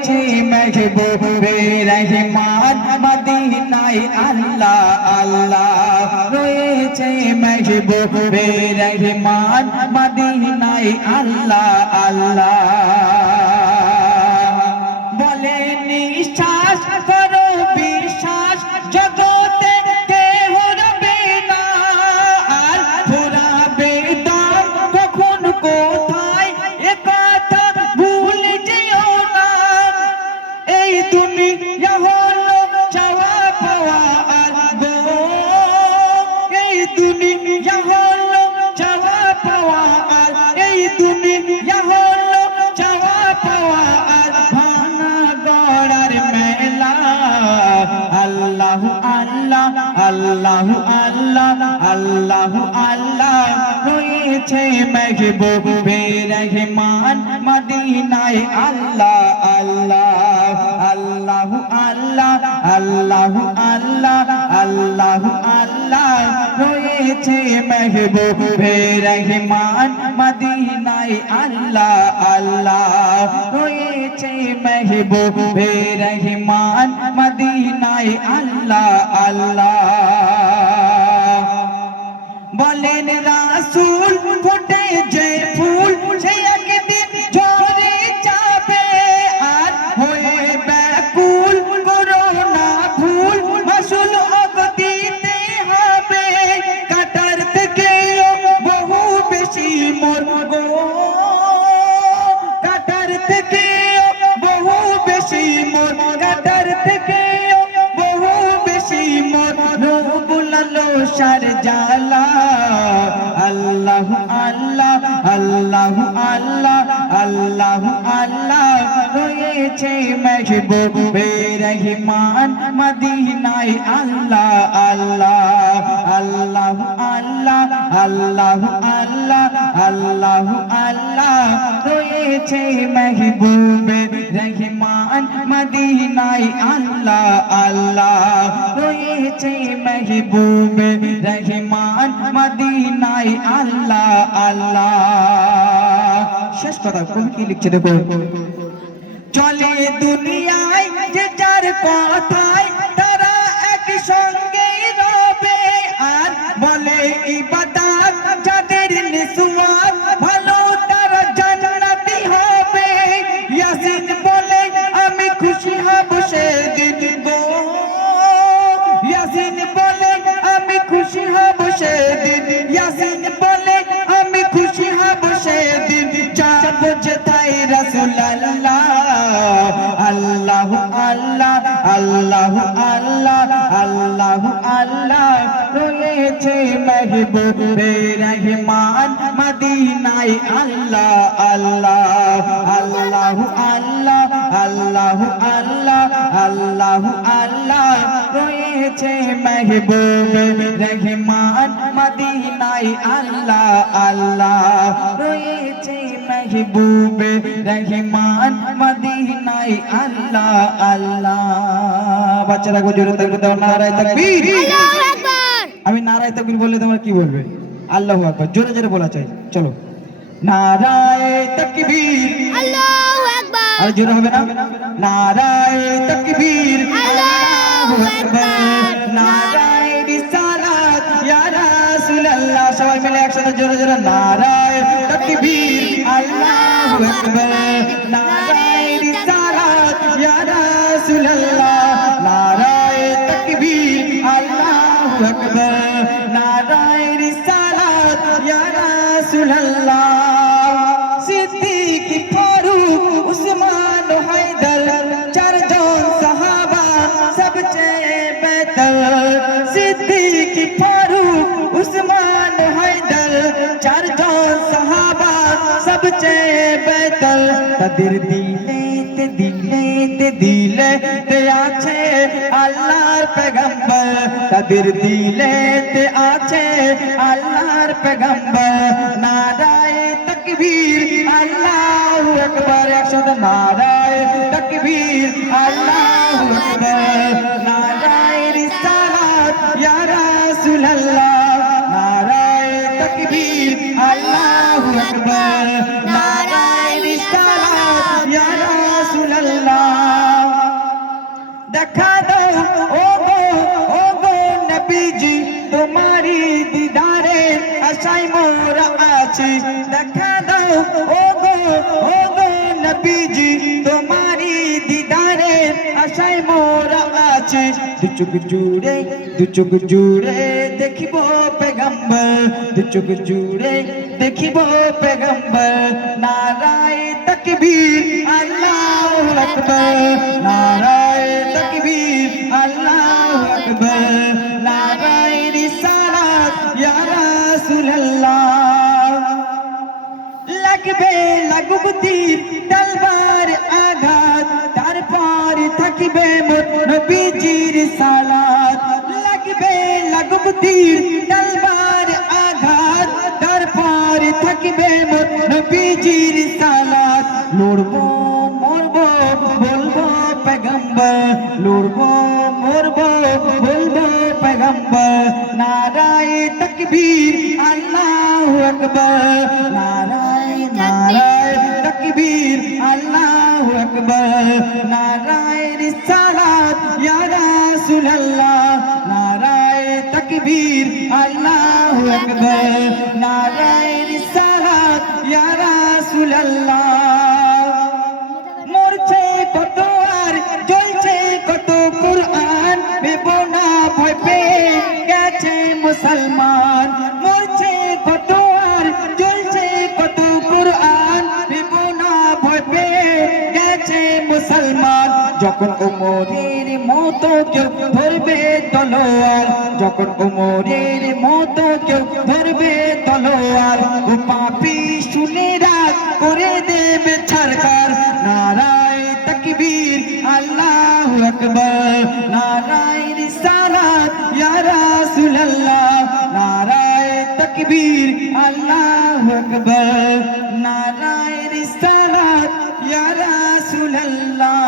রয়েছে মেহবুবে রহমান মদিনায় আল্লাহ আল্লাহ রয়েছে মেহবুবে রহমান মদিনায় আল্লাহ আল্লাহ বলে নিঃশ্বাস করো বিশ্বাস জগতে কেহ রবে না আর ফুরাবে দাম কখন কোথায় এ কথা ভুল যেও না এই দুনিয়া হলো চাওয়া পাওয়া আর গো এই দুনিয়া হলো চাওয়া পাওয়া আর এই দুনিয়া হলো চাওয়া পাওয়া আর ভাঙা গড়ার মেলা আল্লাহ আল্লাহ আল্লাহ আল্লাহ আল্লাহ আল্লাহ রয়েছে মেহবুবে রহমান মদিনায় আল্লাহ আল্লাহ আল্লাহ আল্লাহ আল্লাহ আল্লাহ আল্লাহ আল্লাহ রয়েছে মেহবুবে রহমান মদিনায় আল্লাহ আল্লাহ রয়েছে মেহবুবে রহমান মদিনায় আল্লাহ আল্লাহ বলেন রাসূল ফোটে যে ফুল সে একদিন ঝরে যাবে আর হয়ে ব্যাকুল করো না ভুল মাসুল দিতে হবে কাটার থেকেও বহু বেশি মোর গো কাটার থেকেও বহু বেশি মোর কাটার থেকেও বহু বেশি মোর বুলালো সার জালা আল্লাহ আল্লাহ আল্লাহ আল্লাহ আল্লাহ আল্লাহ রয়েছে মেহবুবে রহমান মদিনায় আল্লাহ আল্লাহ আল্লাহ আল্লাহ আল্লাহ আল্লাহ আল্লাহ আল্লাহ রয়েছে মেহবুবে রহমান মদিনায় আল্লাহ আল্লাহ রয়েছে মেহবুবে রহমান মদিনায় আল্লাহ আল্লাহ শেষ কথা কবি কি লিখছে দেখো চলে দুনিয়ায় যে যার কথায় তারা একসঙ্গে রবে আর বলে ইবাদত যাদের নিসওয়াব ভালো তারা জান্নাতি হবে ইয়াসিন বলে আমি খুশি হব সেদিন গো ইয়াসিন বলে আমি খুশি হব সেদিন ইয়াসিন বলে আমি খুশি হব সেদিন যাব যেথায় রাসূলুল্লাহ আল্লাহ আল্লাহ আল্লাহ আল্লাহ আল্লাহ আল্লাহ রয়েছে মেহবুবে রহমান মদিনায় আল্লাহ আল্লাহ আল্লাহ আল্লাহ আল্লাহ আল্লাহ আল্লাহ আল্লাহ রয়েছে মেহবুবে রহমান মদিনায় আল্লাহ আল্লাহ রয়েছে মেহবুবে রহমান মদিনায় আল্লাহ আল্লাহ বাচ্চারা গো জোরে তাকবীর দাও নারায়ে তাকবীর আল্লাহু আকবার আমি নারায়ে তাকবীর বললে তোমরা কি বলবে আল্লাহু আকবার জোরে জোরে বলা চাই চলো নারায়ে তাকবীর আল্লাহু আকবার আর জোরে হবে না নারায়ে তাকবীর আল্লাহু আকবার নারায়ে রিসালাত ইয়া রাসূলুল্লাহ সবাই মিলে একসাথে জোরে জোরে নারায়ে তাকবীর আল্লাহু আকবার নারায়ে রিসালাত ইয়া রাসূলুল্লাহ নারায়ে তাকবীর আল্লাহু আকবার নারায়ে রিসালাত ইয়া রাসূলুল্লাহ সিদ্দিক ফারুক উসমান হায়দার চারজন সাহাবা সবচেয়ে বেহতর সিদ্দিক ফারুক উসমান হায়দার চারজন সাহাবা সবচেয়ে বেহতর তাদের দিলেতে আছে আল্লাহর পেগম্বর তাদের দিলেতে আছে আল্লাহর পেগম্বর নারায়ে তাকবীর আল্লাহু আকবার একসাথে নারায়ে তাকবীর আল্লাহু আকবার নারায়ে রিসালাত ইয়া রাসূলুল্লাহ নারায়ে তাকবীর আল্লাহু আকবার নারায়ে রিসালাত ইয়া রাসূলুল্লাহ নবীজি তোমারি দিদারে আশায় মোরা আছে দু চোখ জুড়ে দেখিব পেগম্বর দু চোখ জুড়ে দেখিব পেগম্বর নারায়ে তাকবীর আল্লাহু আকবার নারায়ে তাকবীর আল্লাহু আকবার নারায়ে রিসালাত ইয়া রাসূলুল্লাহ লাগুক তীর তলবার আঘাত তারপর থাকিবে মোর নবীজির সালাত লাগুক তীর তলবার আঘাত তারপর থাকিবে মোর নবীজির সালাত লড়বো মরবো বলবো পেগম্বর লড়বো মরবো বলবো পেগম্বর নারায়ে তাকবীর আল্লাহু আকবার নারায়ে তাকবীর আল্লাহু আকবার নারায়ে রিসালাত ইয়া রাসূলুল্লাহ নারায়ে তাকবীর আল্লাহু আকবার নারায়ে রিসালাত ইয়া রাসূলুল্লাহ মরছে কত আর জ্বলছে কত কুরআন বেপনা ভয় পেয়ে গেছে মুসলমান মরছে কত আর জ্বলছে কত কুরআন বেপনা ভয় পেয়ে গেছে মুসলমান যখন ওমরের মতো কেউ ধরবে তলোয়ার যখন ওমরের মতো কেউ ধরবে তলোয়ার ও পাপী শুনে রাগ করে দেবে ছাড়কার নারায়ে তাকবীর আল্লাহু আকবার নারায়ে রিসালাত ইয়া রাসূলুল্লাহ নারায়ে তাকবীর আল্লাহু আকবার নারায়ে রিসালাত ইয়া রাসূলুল্লাহ